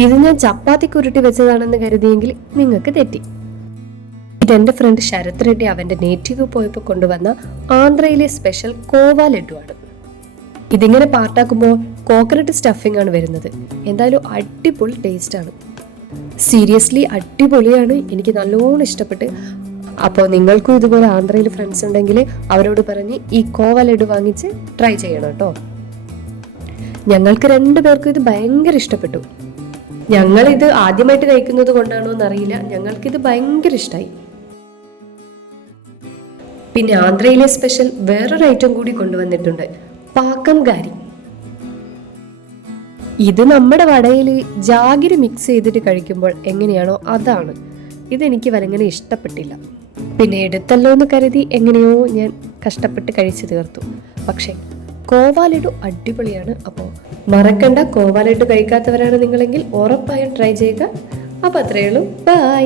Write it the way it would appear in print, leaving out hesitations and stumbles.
ഇത് ഞാൻ ചപ്പാത്തിക്ക് ഉരുട്ടി വെച്ചതാണെന്ന് കരുതിയെങ്കിൽ നിങ്ങൾക്ക് തെറ്റി. ഇതെന്റെ ഫ്രണ്ട് ശരത് റെഡ്ഡി അവന്റെ നേറ്റീവ് പോയപ്പോൾ കൊണ്ടുവന്ന ആന്ധ്രയിലെ സ്പെഷ്യൽ കോവ ലഡുവാണ്. ഇതിങ്ങനെ പാർട്ടാക്കുമ്പോൾ കോക്കനട്ട് സ്റ്റഫിംഗ് ആണ് വരുന്നത്. എന്തായാലും അടിപൊളി ടേസ്റ്റ് ആണ്. സീരിയസ്ലി അടിപൊളിയാണ്. എനിക്ക് നല്ലോണം ഇഷ്ടപ്പെട്ട്. അപ്പോൾ നിങ്ങൾക്കും ഇതുപോലെ ആന്ധ്രയിൽ ഫ്രണ്ട്സ് ഉണ്ടെങ്കിൽ അവരോട് പറഞ്ഞ് ഈ കോവ ലഡു വാങ്ങിച്ച് ട്രൈ ചെയ്യണം കേട്ടോ. ഞങ്ങൾക്ക് 2 പേർക്കും ഇത് ഭയങ്കര ഇഷ്ടപ്പെട്ടു. ഞങ്ങളിത് ആദ്യമായിട്ട് കഴിക്കുന്നത് കൊണ്ടാണോ എന്നറിയില്ല, ഞങ്ങൾക്കിത് ഭയങ്കര ഇഷ്ടമായി. പിന്നെ ആന്ധ്രയിലെ സ്പെഷ്യൽ വേറൊരു ഐറ്റം കൂടി കൊണ്ടുവന്നിട്ടുണ്ട്, പാക്കം ഗാരി. ഇത് നമ്മുടെ വടയിൽ ജാഗിരി മിക്സ് ചെയ്തിട്ട് കഴിക്കുമ്പോൾ എങ്ങനെയാണോ അതാണ്. ഇതെനിക്ക് വലങ്ങനെ ഇഷ്ടപ്പെട്ടില്ല. പിന്നെ എടുത്തല്ലോ എന്ന് കരുതി എങ്ങനെയോ ഞാൻ കഷ്ടപ്പെട്ട് കഴിച്ചു തീർത്തു. പക്ഷേ കോവ ലഡു അടിപൊളിയാണ്. അപ്പോൾ മറക്കണ്ട, കോവ ലഡു കഴിക്കാത്തവരാണ് നിങ്ങളെങ്കിൽ ഉറപ്പായും ട്രൈ ചെയ്യുക. അപ്പോൾ അത്രയേ ഉള്ളൂ. ബൈ.